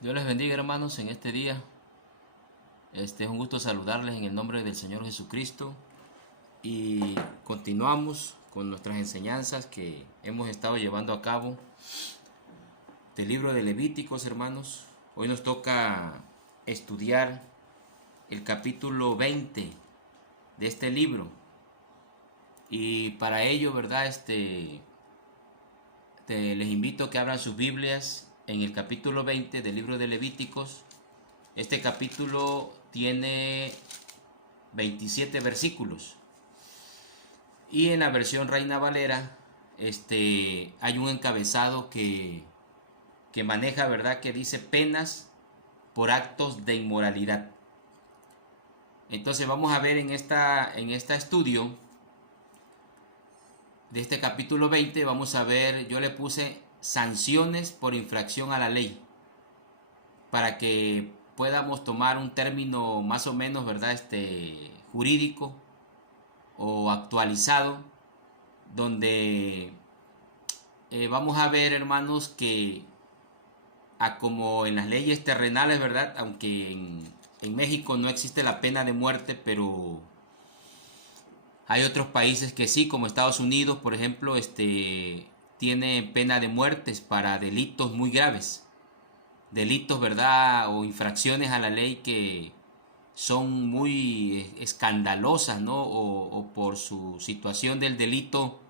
Dios les bendiga, hermanos, en este día. Es un gusto saludarles en el nombre del Señor Jesucristo. Y continuamos con nuestras enseñanzas que hemos estado llevando a cabo del libro de Levíticos, hermanos. Hoy nos toca estudiar el capítulo 20 de este libro. Y para ello, ¿verdad? Les invito a que abran sus Biblias en el capítulo 20 del libro de Levíticos. Este capítulo tiene 27 versículos. Y en la versión Reina Valera hay un encabezado que maneja, ¿verdad? Que dice penas por actos de inmoralidad. Entonces vamos a ver en este estudio de este capítulo 20, vamos a ver, yo le puse sanciones por infracción a la ley, para que podamos tomar un término más o menos, ¿verdad? Jurídico o actualizado, donde vamos a ver, hermanos, que como en las leyes terrenales, ¿verdad? Aunque en México no existe la pena de muerte, pero hay otros países que sí, como Estados Unidos, por ejemplo, tiene pena de muertes para delitos muy graves. Delitos, ¿verdad? O infracciones a la ley que son muy escandalosas, ¿no? O por su situación del delito,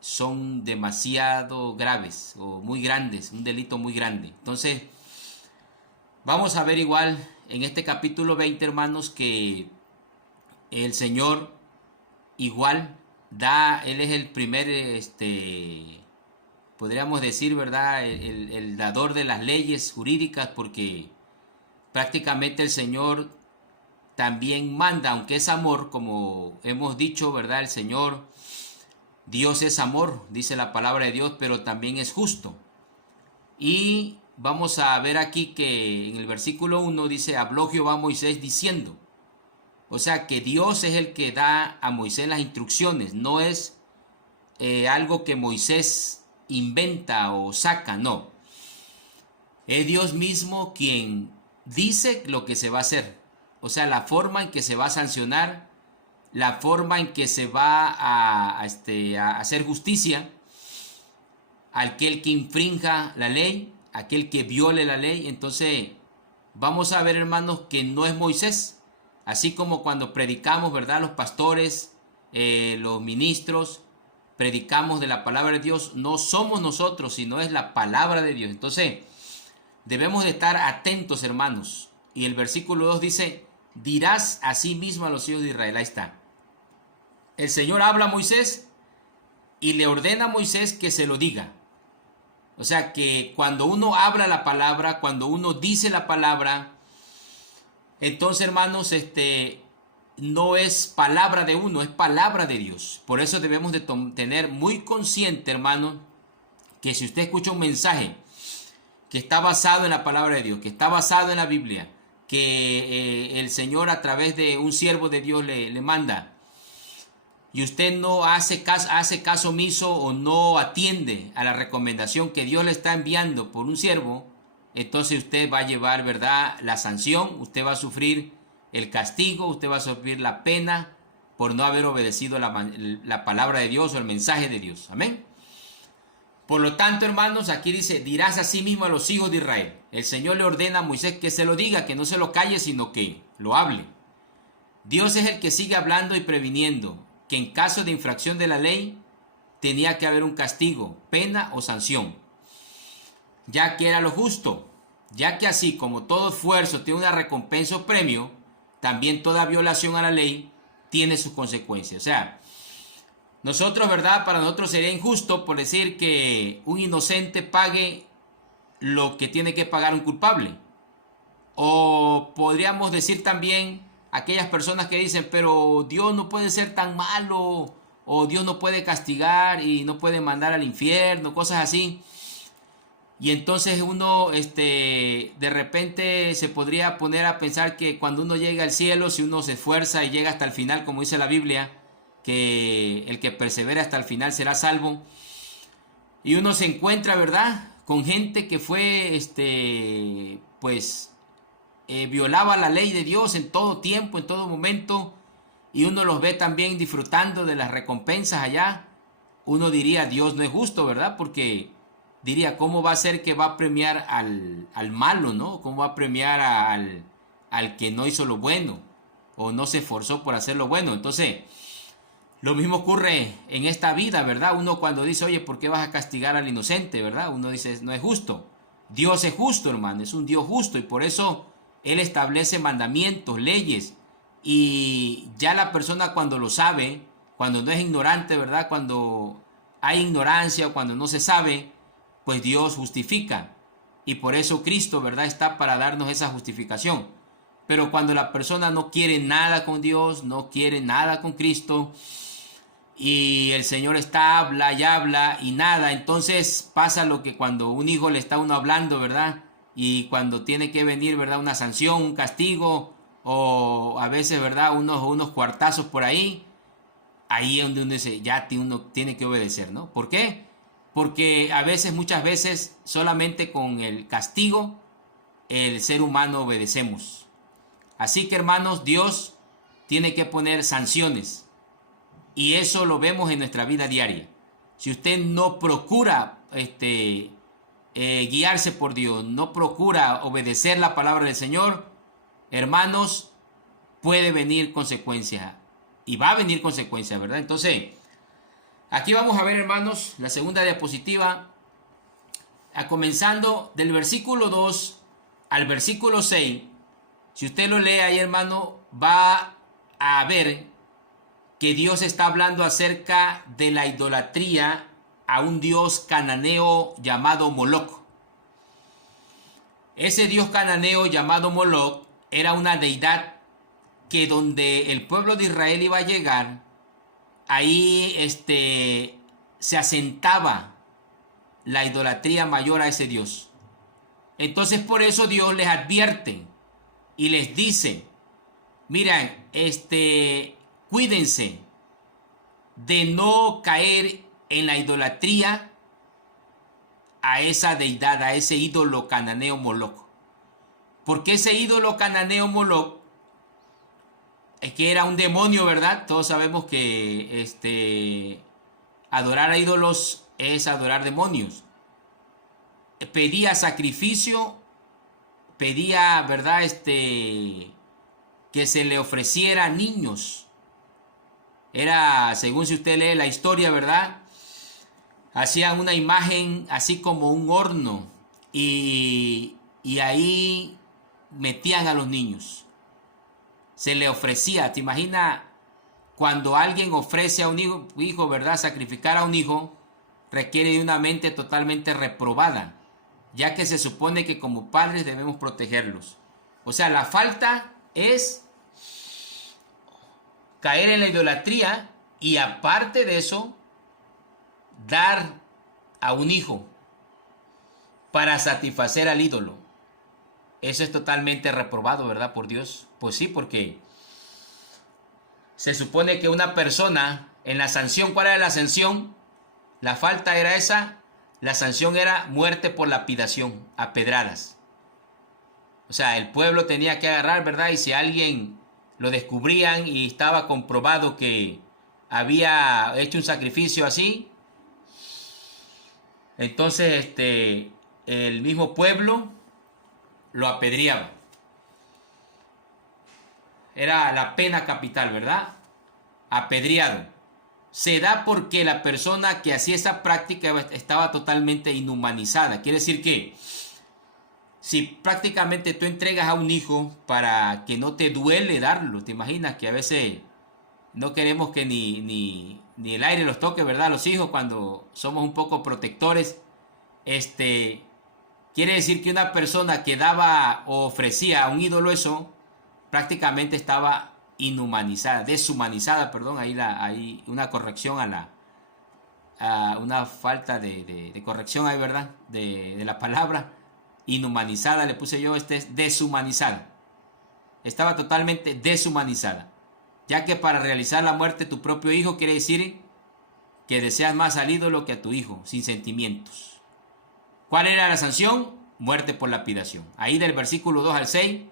son demasiado graves o muy grandes, un delito muy grande. Entonces, vamos a ver igual en este capítulo 20, hermanos, que el Señor igual Él es el primer, podríamos decir, ¿verdad? El dador de las leyes jurídicas, porque prácticamente el Señor también manda, aunque es amor, como hemos dicho, ¿verdad? El Señor, Dios es amor, dice la palabra de Dios, pero también es justo. Y vamos a ver aquí que en el versículo 1 dice, habló Jehová a Moisés diciendo. O sea que Dios es el que da a Moisés las instrucciones, no es algo que Moisés inventa o saca, no. Es Dios mismo quien dice lo que se va a hacer. O sea, la forma en que se va a sancionar, la forma en que se va a hacer justicia a aquel que infrinja la ley, aquel que viole la ley. Entonces, vamos a ver, hermanos, que no es Moisés. Así como cuando predicamos, ¿verdad? Los pastores, los ministros, predicamos de la palabra de Dios, no somos nosotros, sino es la palabra de Dios. Entonces, debemos de estar atentos, hermanos. Y el versículo 2 dice, dirás a sí mismo a los hijos de Israel. Ahí está. El Señor habla a Moisés y le ordena a Moisés que se lo diga. O sea que cuando uno habla la palabra, cuando uno dice la palabra, entonces, hermanos, no es palabra de uno, es palabra de Dios. Por eso debemos de tener muy consciente, hermano, que si usted escucha un mensaje que está basado en la palabra de Dios, que está basado en la Biblia, que el Señor a través de un siervo de Dios le manda, y usted no hace caso omiso o no atiende a la recomendación que Dios le está enviando por un siervo, entonces usted va a llevar, ¿verdad?, la sanción, usted va a sufrir el castigo, usted va a sufrir la pena por no haber obedecido la palabra de Dios o el mensaje de Dios. Amén. Por lo tanto, hermanos, aquí dice, dirás a sí mismo a los hijos de Israel. El Señor le ordena a Moisés que se lo diga, que no se lo calle, sino que lo hable. Dios es el que sigue hablando y previniendo que en caso de infracción de la ley tenía que haber un castigo, pena o sanción, ya que era lo justo, ya que así como todo esfuerzo tiene una recompensa o premio, también toda violación a la ley tiene sus consecuencias. O sea, nosotros, ¿verdad? Para nosotros sería injusto por decir que un inocente pague lo que tiene que pagar un culpable. O podríamos decir también aquellas personas que dicen, pero Dios no puede ser tan malo, o Dios no puede castigar y no puede mandar al infierno, cosas así. Y entonces uno de repente se podría poner a pensar que cuando uno llega al cielo, si uno se esfuerza y llega hasta el final, como dice la Biblia, que el que persevera hasta el final será salvo. Y uno se encuentra, ¿verdad?, con gente que fue, pues, violaba la ley de Dios en todo tiempo, en todo momento, y uno los ve también disfrutando de las recompensas allá. Uno diría, Dios no es justo, ¿verdad? Porque diría, ¿cómo va a ser que va a premiar al malo, ¿no? ¿Cómo va a premiar al que no hizo lo bueno o no se esforzó por hacer lo bueno? Entonces, lo mismo ocurre en esta vida, ¿verdad? Uno cuando dice, oye, ¿por qué vas a castigar al inocente, verdad? Uno dice, no es justo. Dios es justo, hermano, es un Dios justo y por eso Él establece mandamientos, leyes. Y ya la persona cuando lo sabe, cuando no es ignorante, ¿verdad? Cuando hay ignorancia, cuando no se sabe, pues Dios justifica. Y por eso Cristo, ¿verdad? Está para darnos esa justificación. Pero cuando la persona no quiere nada con Dios, no quiere nada con Cristo, y el Señor está, habla y nada, entonces pasa lo que cuando un hijo le está a uno hablando, ¿verdad? Y cuando tiene que venir, ¿verdad? Una sanción, un castigo, o a veces, ¿verdad? Unos cuartazos por ahí, ahí es donde uno dice, ya uno tiene que obedecer, ¿no? ¿Por qué? Porque a veces, muchas veces, solamente con el castigo, el ser humano obedecemos. Así que, hermanos, Dios tiene que poner sanciones. Y eso lo vemos en nuestra vida diaria. Si usted no procura guiarse por Dios, no procura obedecer la palabra del Señor, hermanos, puede venir consecuencia. Y va a venir consecuencia, ¿verdad? Entonces, aquí vamos a ver, hermanos, la segunda diapositiva. Comenzando del versículo 2 al versículo 6. Si usted lo lee ahí, hermano, va a ver que Dios está hablando acerca de la idolatría a un dios cananeo llamado Moloc. Ese dios cananeo llamado Moloc era una deidad que donde el pueblo de Israel iba a llegar, ahí se asentaba la idolatría mayor a ese dios. Entonces por eso Dios les advierte y les dice, miren, cuídense de no caer en la idolatría a esa deidad, a ese ídolo cananeo Moloc. Porque ese ídolo cananeo Moloc es que era un demonio, ¿verdad? Todos sabemos que adorar a ídolos es adorar demonios. Pedía sacrificio, pedía, ¿verdad? Que se le ofreciera niños. Era, según si usted lee la historia, ¿verdad? Hacían una imagen así como un horno y ahí metían a los niños. Se le ofrecía, ¿te imaginas? Cuando alguien ofrece a un hijo, ¿verdad? Sacrificar a un hijo requiere de una mente totalmente reprobada, ya que se supone que como padres debemos protegerlos. O sea, la falta es caer en la idolatría y aparte de eso, dar a un hijo para satisfacer al ídolo. Eso es totalmente reprobado, ¿verdad? Por Dios. Pues sí, porque se supone que una persona en la sanción, ¿cuál era la sanción? La falta era esa, la sanción era muerte por lapidación, a pedradas. O sea, el pueblo tenía que agarrar, ¿verdad? Y si alguien lo descubrían y estaba comprobado que había hecho un sacrificio así, entonces el mismo pueblo lo apedreaba. Era la pena capital, ¿verdad? Apedreado. Se da porque la persona que hacía esa práctica estaba totalmente inhumanizada. Quiere decir que si prácticamente tú entregas a un hijo para que no te duele darlo, te imaginas que a veces no queremos que ni el aire los toque, ¿verdad? Los hijos cuando somos un poco protectores, quiere decir que una persona que daba o ofrecía a un ídolo eso, prácticamente estaba inhumanizada, deshumanizada, perdón, ahí una corrección a una falta de corrección ahí, ¿verdad? De la palabra. Inhumanizada, le puse yo, es deshumanizada. Estaba totalmente deshumanizada. Ya que para realizar la muerte de tu propio hijo quiere decir que deseas más al ídolo que a tu hijo, sin sentimientos. ¿Cuál era la sanción? Muerte por lapidación. Ahí del versículo 2 al 6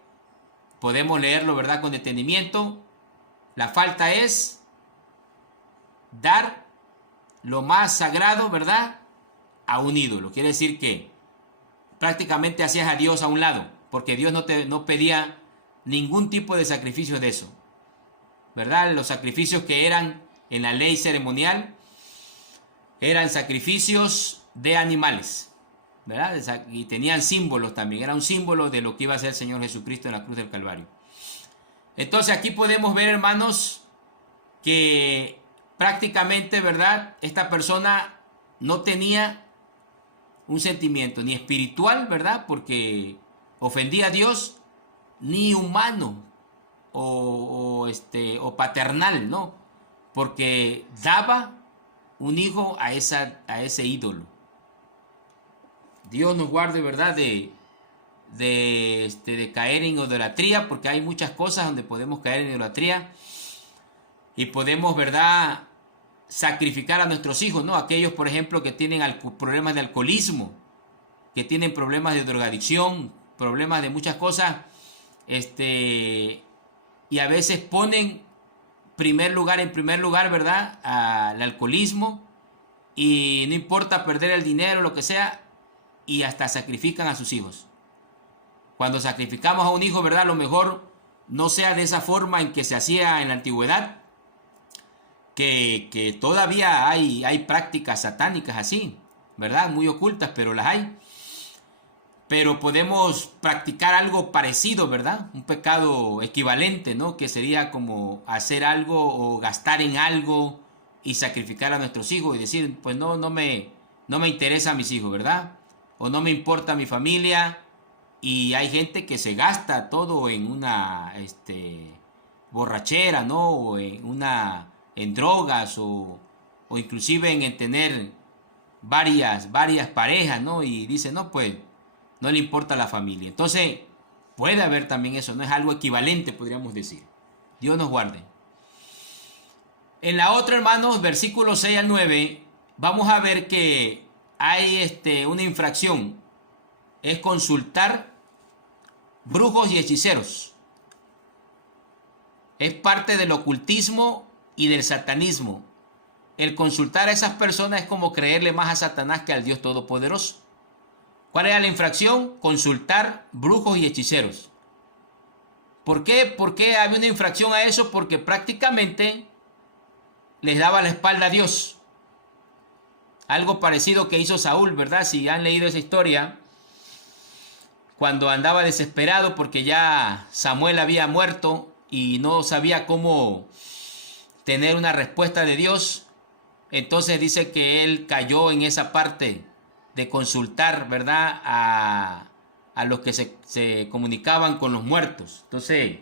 podemos leerlo, ¿verdad?, con detenimiento. La falta es dar lo más sagrado, ¿verdad?, a un ídolo. Quiere decir que prácticamente hacías a Dios a un lado, porque Dios no pedía ningún tipo de sacrificio de eso, ¿verdad? Los sacrificios que eran en la ley ceremonial eran sacrificios de animales, ¿verdad? Y tenían símbolos también, era un símbolo de lo que iba a ser el Señor Jesucristo en la cruz del Calvario. Entonces aquí podemos ver, hermanos, que prácticamente, ¿verdad?, esta persona no tenía un sentimiento ni espiritual, ¿verdad?, porque ofendía a Dios, ni humano o paternal, ¿no?, porque daba un hijo a ese ídolo. Dios nos guarde, ¿verdad?, de caer en idolatría, porque hay muchas cosas donde podemos caer en idolatría y podemos, ¿verdad?, sacrificar a nuestros hijos, ¿no? Aquellos, por ejemplo, que tienen problemas de alcoholismo, que tienen problemas de drogadicción, problemas de muchas cosas, y a veces ponen en primer lugar, ¿verdad?, al alcoholismo, y no importa perder el dinero, lo que sea, y hasta sacrifican a sus hijos. Cuando sacrificamos a un hijo, ¿verdad?, a lo mejor no sea de esa forma en que se hacía en la antigüedad, que todavía hay prácticas satánicas así, ¿verdad?, muy ocultas, pero las hay. Pero podemos practicar algo parecido, ¿verdad?, un pecado equivalente, ¿no?, que sería como hacer algo o gastar en algo y sacrificar a nuestros hijos y decir, pues no me interesa a mis hijos, ¿verdad?, o no me importa mi familia. Y hay gente que se gasta todo en una borrachera, ¿no?, o en drogas, o inclusive en tener varias parejas, ¿no?, y dice, no, pues no le importa la familia. Entonces puede haber también eso, no es algo equivalente, podríamos decir. Dios nos guarde. En la otra, hermanos, versículos 6 al 9, vamos a ver que hay una infracción. Es consultar brujos y hechiceros. Es parte del ocultismo y del satanismo. El consultar a esas personas es como creerle más a Satanás que al Dios Todopoderoso. ¿Cuál era la infracción? Consultar brujos y hechiceros. ¿Por qué? ¿Por qué había una infracción a eso? Porque prácticamente les daba la espalda a Dios. Algo parecido que hizo Saúl, ¿verdad? Si han leído esa historia, cuando andaba desesperado porque ya Samuel había muerto y no sabía cómo tener una respuesta de Dios, entonces dice que él cayó en esa parte de consultar, ¿verdad?, a los que se comunicaban con los muertos. Entonces,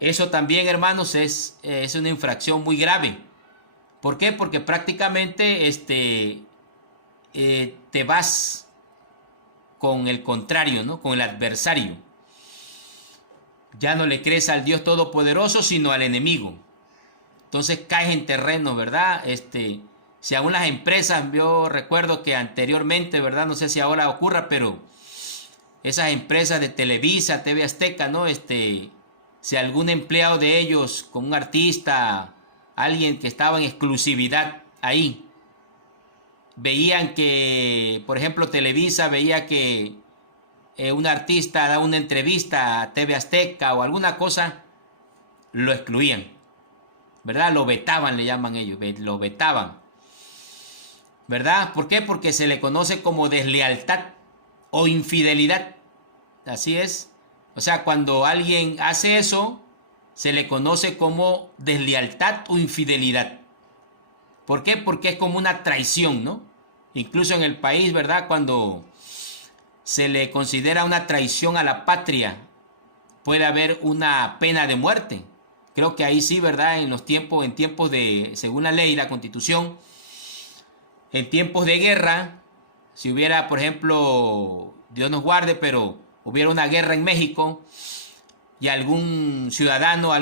eso también, hermanos, es una infracción muy grave. ¿Por qué? Porque prácticamente te vas con el contrario, ¿no?, con el adversario. Ya no le crees al Dios Todopoderoso, sino al enemigo. Entonces caes en terreno, ¿verdad? Si aún las empresas, yo recuerdo que anteriormente, ¿verdad?, no sé si ahora ocurra, pero esas empresas de Televisa, TV Azteca, ¿no?, si algún empleado de ellos, con un artista, alguien que estaba en exclusividad ahí, veían que, por ejemplo, Televisa veía que un artista da una entrevista a TV Azteca o alguna cosa, lo excluían, ¿verdad? Lo vetaban, le llaman ellos, lo vetaban, ¿verdad? ¿Por qué? Porque se le conoce como deslealtad o infidelidad. Así es. O sea, cuando alguien hace eso, se le conoce como deslealtad o infidelidad. ¿Por qué? Porque es como una traición, ¿no? Incluso en el país, ¿verdad?, cuando se le considera una traición a la patria, puede haber una pena de muerte. Creo que ahí sí, ¿verdad?, en tiempos de, según la ley, la Constitución, en tiempos de guerra, si hubiera, por ejemplo, Dios nos guarde, pero hubiera una guerra en México y algún ciudadano,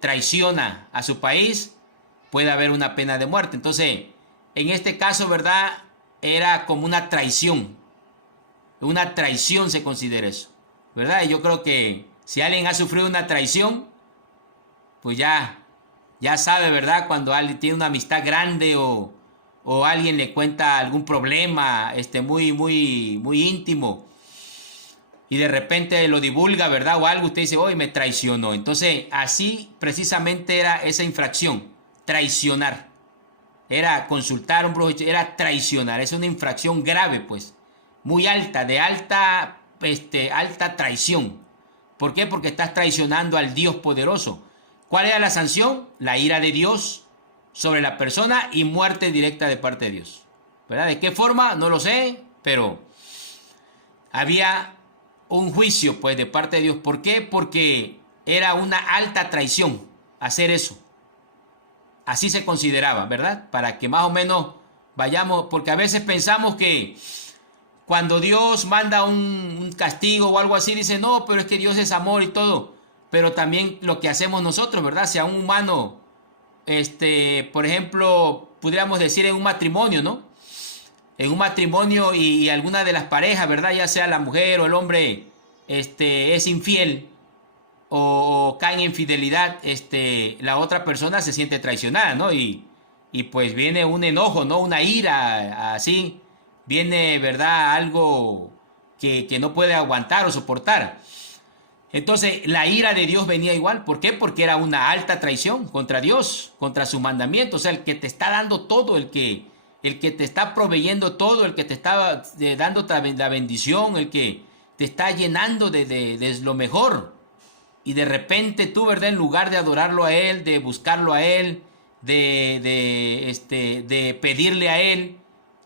traiciona a su país, puede haber una pena de muerte. Entonces, en este caso, ¿verdad?, era como una traición se considera eso, ¿verdad? Y yo creo que si alguien ha sufrido una traición, pues ya sabe, ¿verdad? Cuando alguien tiene una amistad grande o alguien le cuenta algún problema muy íntimo y de repente lo divulga, ¿verdad? O algo, usted dice, hoy me traicionó. Entonces, así precisamente era esa infracción, traicionar. Era consultar a un brujo, era traicionar. Es una infracción grave, pues, muy alta, de alta traición. ¿Por qué? Porque estás traicionando al Dios poderoso. ¿Cuál era la sanción? La ira de Dios sobre la persona y muerte directa de parte de Dios. ¿Verdad? ¿De qué forma? No lo sé, pero había un juicio, pues, de parte de Dios. ¿Por qué? Porque era una alta traición hacer eso. Así se consideraba, ¿verdad? Para que más o menos vayamos, porque a veces pensamos que cuando Dios manda un castigo o algo así, dice, no, pero es que Dios es amor y todo. Pero también lo que hacemos nosotros, ¿verdad? Si a un humano, por ejemplo, pudiéramos decir en un matrimonio, ¿no? En un matrimonio y alguna de las parejas, ¿verdad? Ya sea la mujer o el hombre, es infiel o cae en infidelidad, la otra persona se siente traicionada, ¿no? Y pues viene un enojo, ¿no? Una ira, así. Viene, ¿verdad? Algo que no puede aguantar o soportar. Entonces, la ira de Dios venía igual. ¿Por qué? Porque era una alta traición contra Dios, contra su mandamiento. O sea, el que te está dando todo, el que te está proveyendo todo, el que te está dando la bendición, el que te está llenando de lo mejor. Y de repente tú, ¿verdad? En lugar de adorarlo a Él, de buscarlo a Él, de pedirle a Él,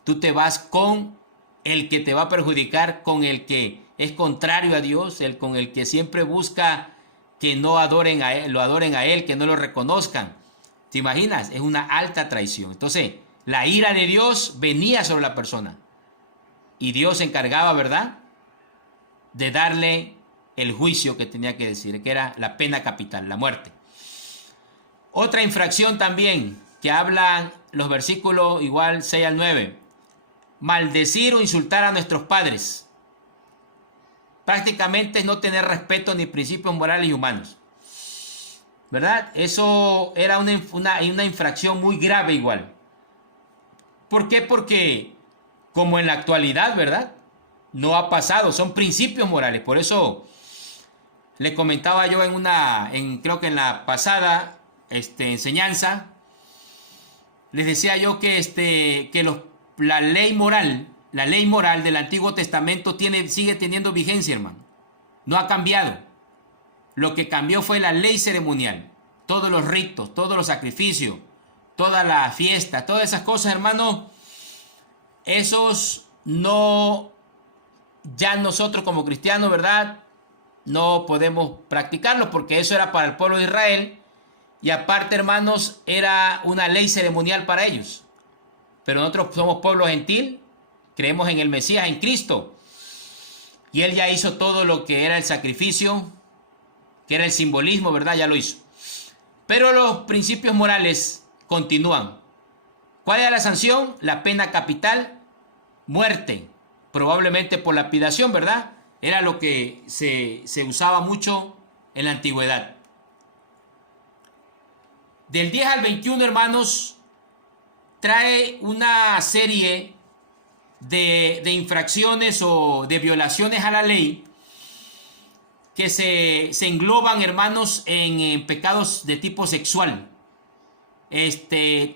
tú te vas con el que te va a perjudicar, con el que es contrario a Dios, con el que siempre busca que no adoren a Él, lo adoren a Él, que no lo reconozcan. ¿Te imaginas? Es una alta traición. Entonces, la ira de Dios venía sobre la persona. Y Dios se encargaba, ¿verdad?, de darle el juicio que tenía que decir, que era la pena capital, la muerte. Otra infracción también que hablan los versículos igual 6 al 9. Maldecir o insultar a nuestros padres. Prácticamente es no tener respeto ni principios morales y humanos. ¿Verdad? Eso era una infracción muy grave igual. ¿Por qué? Porque como en la actualidad, ¿verdad?, no ha pasado, son principios morales. Por eso le comentaba yo creo que en la pasada enseñanza, les decía yo que la ley moral del Antiguo Testamento sigue teniendo vigencia, hermano. No ha cambiado. Lo que cambió fue la ley ceremonial. Todos los ritos, todos los sacrificios, todas las fiestas, todas esas cosas, hermano, esos no, ya nosotros como cristianos, ¿verdad?, no podemos practicarlos porque eso era para el pueblo de Israel y aparte, hermanos, era una ley ceremonial para ellos. Pero nosotros somos pueblo gentil, creemos en el Mesías, en Cristo, y Él ya hizo todo lo que era el sacrificio, que era el simbolismo, ¿verdad? Ya lo hizo. Pero los principios morales continúan. ¿Cuál era la sanción? La pena capital, muerte, probablemente por lapidación, ¿verdad? Era lo que se usaba mucho en la antigüedad. Del 10 al 21, hermanos, trae una serie de infracciones o de violaciones a la ley que se engloban, hermanos, en pecados de tipo sexual.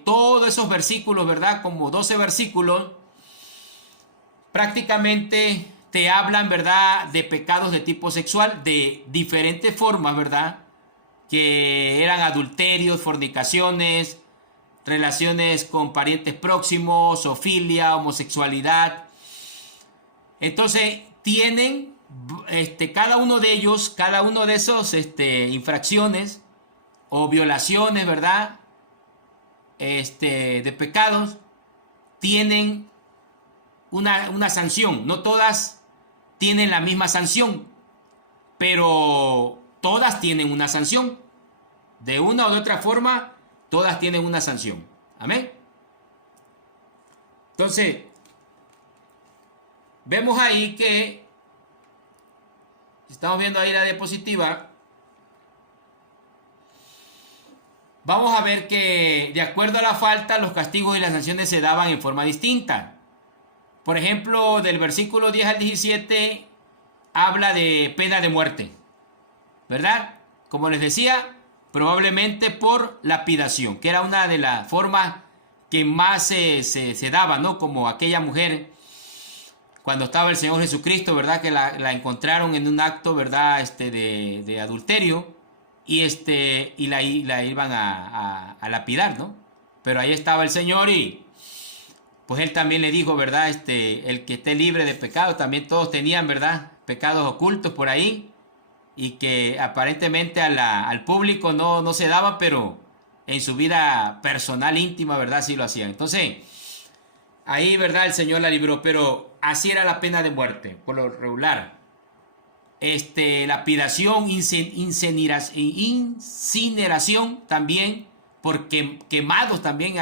Todos esos versículos, ¿verdad?, como 12 versículos, prácticamente te hablan, ¿verdad?, de pecados de tipo sexual de diferentes formas, ¿verdad?, que eran adulterios, fornicaciones, relaciones con parientes próximos, zoofilia, homosexualidad. Entonces tienen cada uno de ellos, cada uno de esos infracciones o violaciones, ¿verdad?, de pecados, tienen una sanción. No todas tienen la misma sanción, pero todas tienen una sanción. De una o de otra forma, todas tienen una sanción. Amén. Entonces, vemos ahí que, estamos viendo ahí la diapositiva, vamos a ver que de acuerdo a la falta, los castigos y las sanciones se daban en forma distinta. Por ejemplo, del versículo 10 al 17 habla de pena de muerte, ¿verdad? Como les decía, probablemente por lapidación, que era una de las formas que más se daba, ¿no? Como aquella mujer cuando estaba el Señor Jesucristo, ¿verdad? Que la encontraron en un acto, ¿verdad? De adulterio y la iban a lapidar, ¿no? Pero ahí estaba el Señor y pues él también le dijo, ¿verdad? El que esté libre de pecado, también todos tenían, ¿verdad? Pecados ocultos por ahí y que aparentemente al público no se daba, pero en su vida personal, íntima, ¿verdad? Sí lo hacían. Entonces, ahí, ¿verdad? El Señor la libró, pero así era la pena de muerte, por lo regular. Lapidación, incineración también, porque quemados también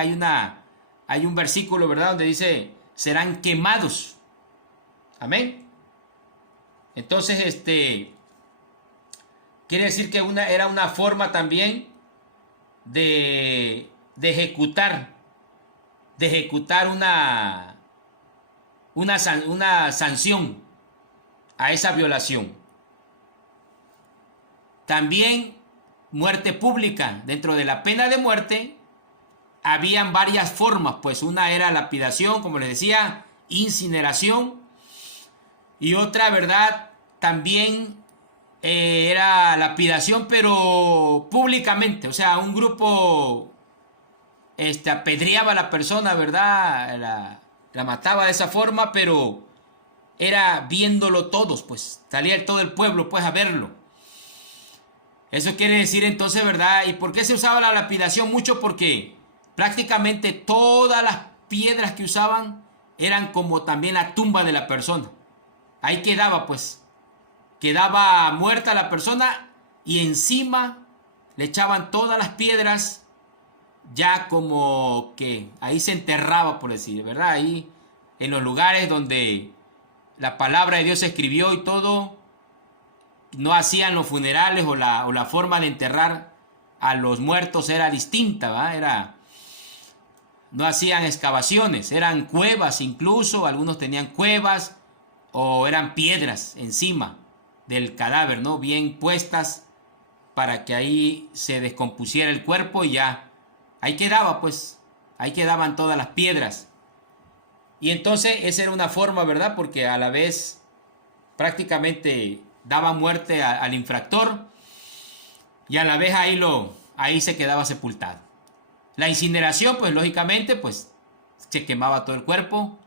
hay un versículo, ¿verdad? Donde dice, serán quemados. Amén. Entonces, quiere decir que era una forma también de ejecutar una sanción a esa violación. También muerte pública. Dentro de la pena de muerte habían varias formas, pues una era lapidación, como les decía, incineración, y otra, ¿verdad? También era lapidación, pero públicamente, o sea, un grupo apedreaba a la persona, ¿verdad? La mataba de esa forma, pero era viéndolo todos, pues salía todo el pueblo, pues, a verlo. Eso quiere decir entonces, ¿verdad? ¿Y por qué se usaba la lapidación? Mucho porque prácticamente todas las piedras que usaban eran como también la tumba de la persona. Ahí quedaba, pues, quedaba muerta la persona y encima le echaban todas las piedras, ya como que ahí se enterraba, por decir, ¿verdad? Ahí en los lugares donde la palabra de Dios se escribió y todo, no hacían los funerales o la forma de enterrar a los muertos era distinta, ¿verdad? No hacían excavaciones, eran cuevas incluso, algunos tenían cuevas o eran piedras encima del cadáver, ¿no? Bien puestas para que ahí se descompusiera el cuerpo y ya, ahí quedaba, pues, ahí quedaban todas las piedras. Y entonces esa era una forma, ¿verdad? Porque a la vez prácticamente daba muerte al infractor y a la vez ahí se quedaba sepultado. La incineración, pues lógicamente, pues se quemaba todo el cuerpo.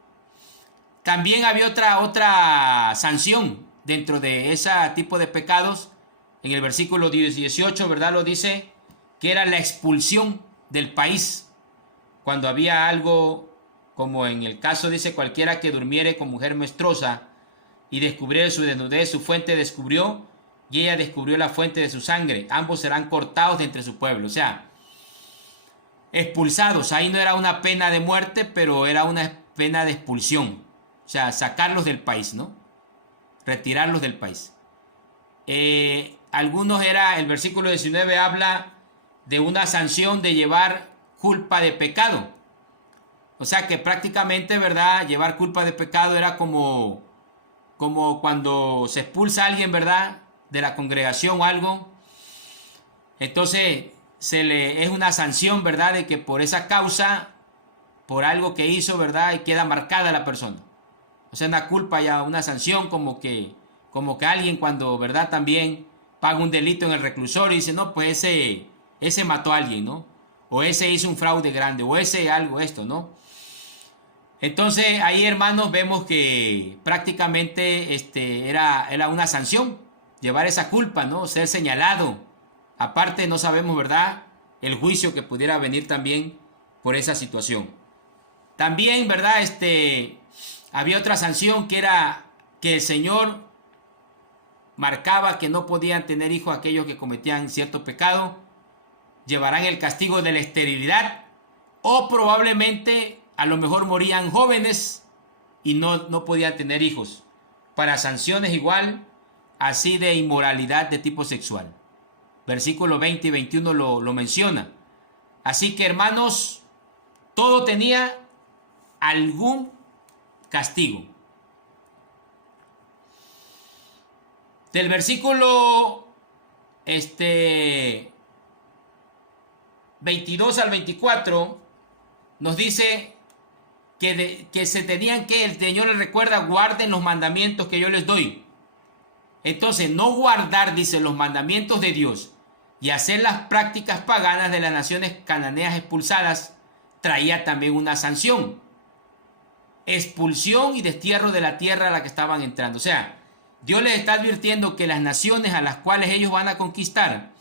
También había otra sanción dentro de ese tipo de pecados. En el versículo 18, ¿verdad? Lo dice, que era la expulsión del país. Cuando había algo, como en el caso dice, cualquiera que durmiere con mujer menstruosa y descubriere su desnudez, su fuente descubrió, y ella descubrió la fuente de su sangre. Ambos serán cortados de entre su pueblo. O sea, expulsados. Ahí no era una pena de muerte, pero era una pena de expulsión. O sea, sacarlos del país, ¿no? Retirarlos del país. Algunos el versículo 19 habla de una sanción de llevar culpa de pecado. O sea que prácticamente, ¿verdad? Llevar culpa de pecado era como cuando se expulsa a alguien, ¿verdad? De la congregación o algo. Entonces es una sanción, ¿verdad? De que por esa causa, por algo que hizo, ¿verdad? Y queda marcada la persona. O sea, una culpa ya, una sanción como que alguien cuando, ¿verdad? También paga un delito en el reclusorio y dice, no, pues ese mató a alguien, ¿no? O ese hizo un fraude grande, o ese algo, esto, ¿no? Entonces ahí, hermanos, vemos que prácticamente era una sanción, llevar esa culpa, ¿no? Ser señalado. Aparte no sabemos, ¿verdad? El juicio que pudiera venir también por esa situación. También, ¿verdad? Había otra sanción que era que el Señor marcaba que no podían tener hijos aquellos que cometían cierto pecado. Llevarán el castigo de la esterilidad o probablemente a lo mejor morían jóvenes y no podían tener hijos. Para sanciones igual, así de inmoralidad de tipo sexual. Versículo 20 y 21 lo menciona. Así que, hermanos, todo tenía algún castigo. Del versículo 22 al 24 nos dice que se tenían que, el Señor les recuerda, guarden los mandamientos que yo les doy. Entonces, no guardar, dice, los mandamientos de Dios y hacer las prácticas paganas de las naciones cananeas expulsadas traía también una sanción. Expulsión y destierro de la tierra a la que estaban entrando. O sea, Dios les está advirtiendo que las naciones a las cuales ellos van a conquistar,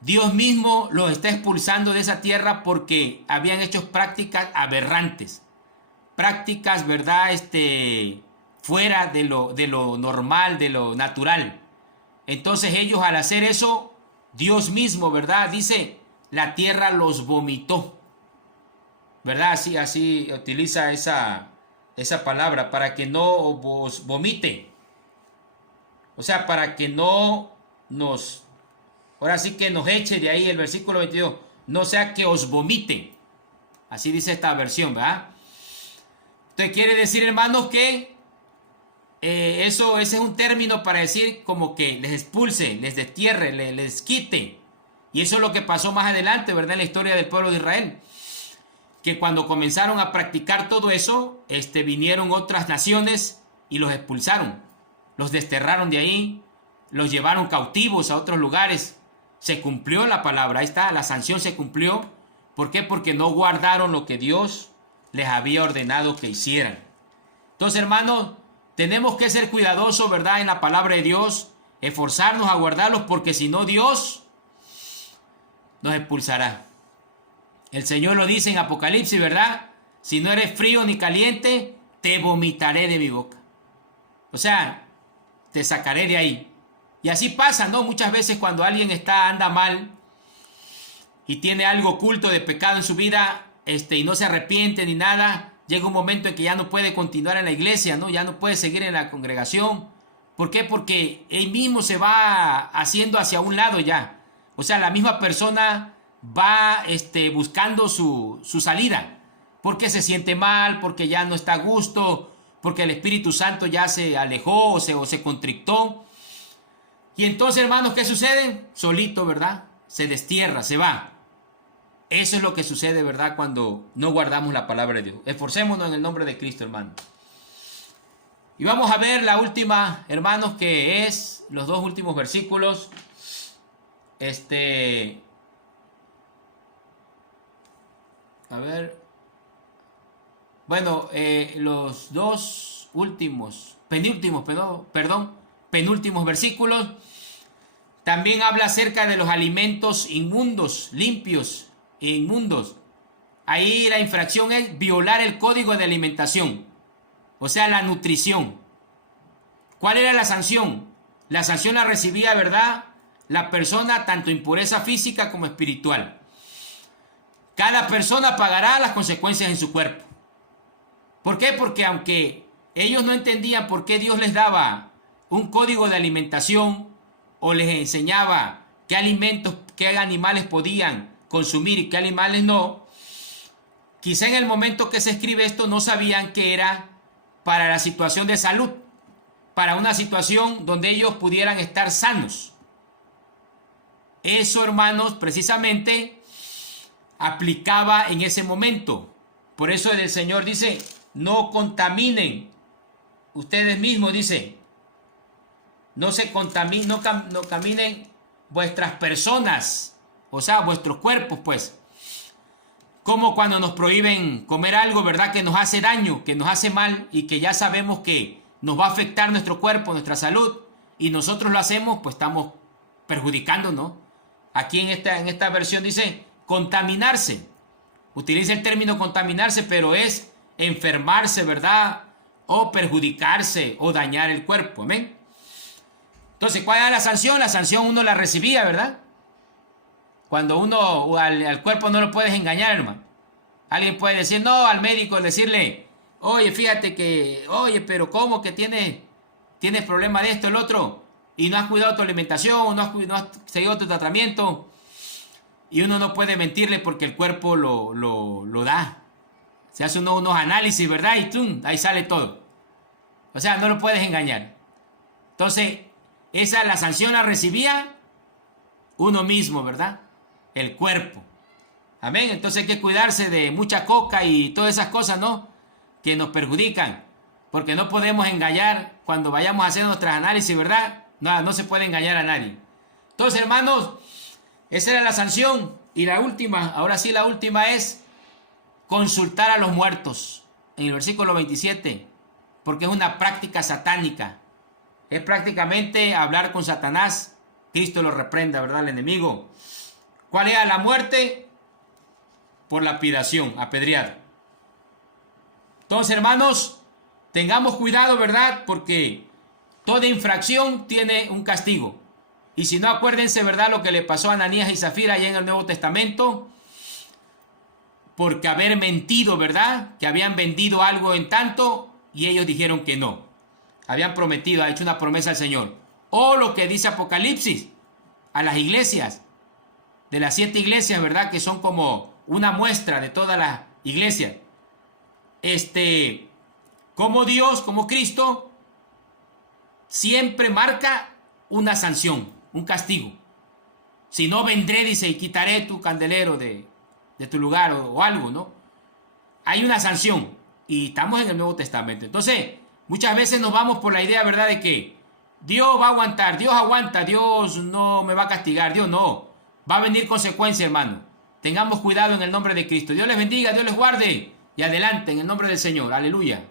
Dios mismo los está expulsando de esa tierra porque habían hecho prácticas aberrantes. Prácticas, ¿verdad? Fuera de lo normal, de lo natural. Entonces ellos al hacer eso, Dios mismo, ¿verdad? Dice, la tierra los vomitó. ¿Verdad? Así utiliza esa palabra, para que no vos vomite. O sea, para que no nos, ahora sí que nos eche de ahí el versículo 22, no sea que os vomite. Así dice esta versión, ¿verdad? Entonces quiere decir, hermanos, que ese es un término para decir como que les expulse, les destierre, les quite. Y eso es lo que pasó más adelante, ¿verdad? En la historia del pueblo de Israel. Que cuando comenzaron a practicar todo eso, vinieron otras naciones y los expulsaron. Los desterraron de ahí, los llevaron cautivos a otros lugares. Se cumplió la palabra, ahí está, la sanción se cumplió. ¿Por qué? Porque no guardaron lo que Dios les había ordenado que hicieran. Entonces, hermanos, tenemos que ser cuidadosos, ¿verdad? En la palabra de Dios, esforzarnos a guardarlos, porque si no, Dios nos expulsará. El Señor lo dice en Apocalipsis, ¿verdad? Si no eres frío ni caliente, te vomitaré de mi boca. O sea, te sacaré de ahí. Y así pasa, ¿no? Muchas veces cuando alguien anda mal y tiene algo oculto de pecado en su vida, y no se arrepiente ni nada, llega un momento en que ya no puede continuar en la iglesia, ¿no? Ya no puede seguir en la congregación. ¿Por qué? Porque él mismo se va haciendo hacia un lado ya. O sea, la misma persona va buscando su salida, porque se siente mal, porque ya no está a gusto, porque el Espíritu Santo ya se alejó o se contrictó. Y entonces, hermanos, ¿qué sucede? Solito, ¿verdad? Se destierra, se va. Eso es lo que sucede, ¿verdad? Cuando no guardamos la palabra de Dios. Esforcémonos en el nombre de Cristo, hermanos. Y vamos a ver la última, hermanos, que es los dos últimos versículos. A ver. Bueno, los dos últimos, penúltimos versículos. También habla acerca de los alimentos inmundos, limpios e inmundos. Ahí la infracción es violar el código de alimentación, o sea, la nutrición. ¿Cuál era la sanción? La sanción la recibía, ¿verdad?, la persona, tanto impureza física como espiritual. Cada persona pagará las consecuencias en su cuerpo. ¿Por qué? Porque aunque ellos no entendían por qué Dios les daba un código de alimentación o les enseñaba qué alimentos, qué animales podían consumir y qué animales no, quizá en el momento que se escribe esto no sabían que era para la situación de salud, para una situación donde ellos pudieran estar sanos. Eso, hermanos, precisamente aplicaba en ese momento. Por eso el Señor dice, no contaminen ustedes mismos, dice, no se contaminen, no caminen vuestras personas, o sea, vuestros cuerpos, pues. Como cuando nos prohíben comer algo, ¿verdad?, que nos hace daño, que nos hace mal y que ya sabemos que nos va a afectar nuestro cuerpo, nuestra salud, y nosotros lo hacemos, pues estamos perjudicándonos. Aquí en esta versión dice contaminarse. Utiliza el término contaminarse, pero es enfermarse, ¿verdad?, o perjudicarse o dañar el cuerpo. ¿Amén? Entonces, ¿cuál era la sanción? La sanción uno la recibía, ¿verdad? Cuando uno al cuerpo no lo puedes engañar, hermano. Alguien puede decir, no, al médico decirle, Oye, fíjate que, oye, pero ¿cómo que tienes problema de esto, el otro? Y no has cuidado tu alimentación, no has seguido tu tratamiento. Y uno no puede mentirle porque el cuerpo lo da. Se hace unos análisis, ¿verdad? Y ¡tum! Ahí sale todo. O sea, no lo puedes engañar. Entonces, la sanción la recibía uno mismo, ¿verdad? El cuerpo. Amén. Entonces hay que cuidarse de mucha coca y todas esas cosas, ¿no? Que nos perjudican. Porque no podemos engañar cuando vayamos a hacer nuestras análisis, ¿verdad? No se puede engañar a nadie. Entonces, hermanos, esa era la sanción. Y la última, ahora sí la última es consultar a los muertos. En el versículo 27. Porque es una práctica satánica. Es prácticamente hablar con Satanás. Cristo lo reprenda, ¿verdad? El enemigo. ¿Cuál era la muerte? Por lapidación, apedreado. Entonces, hermanos, tengamos cuidado, ¿verdad? Porque toda infracción tiene un castigo. Y si no, acuérdense, ¿verdad? Lo que le pasó a Ananías y Zafira allá en el Nuevo Testamento. Porque haber mentido, ¿verdad? Que habían vendido algo en tanto y ellos dijeron que no. Habían prometido, ha hecho una promesa al Señor. O lo que dice Apocalipsis a las iglesias. De las 7 iglesias, ¿verdad? Que son como una muestra de todas las iglesias. Como Dios, como Cristo, siempre marca una sanción, un castigo. Si no, vendré, dice, y quitaré tu candelero de tu lugar o algo, ¿no? Hay una sanción y estamos en el Nuevo Testamento. Entonces, muchas veces nos vamos por la idea, ¿verdad? De que Dios va a aguantar, Dios aguanta, Dios no me va a castigar, Dios no. Va a venir consecuencia, hermano. Tengamos cuidado en el nombre de Cristo. Dios les bendiga, Dios les guarde y adelante en el nombre del Señor. Aleluya.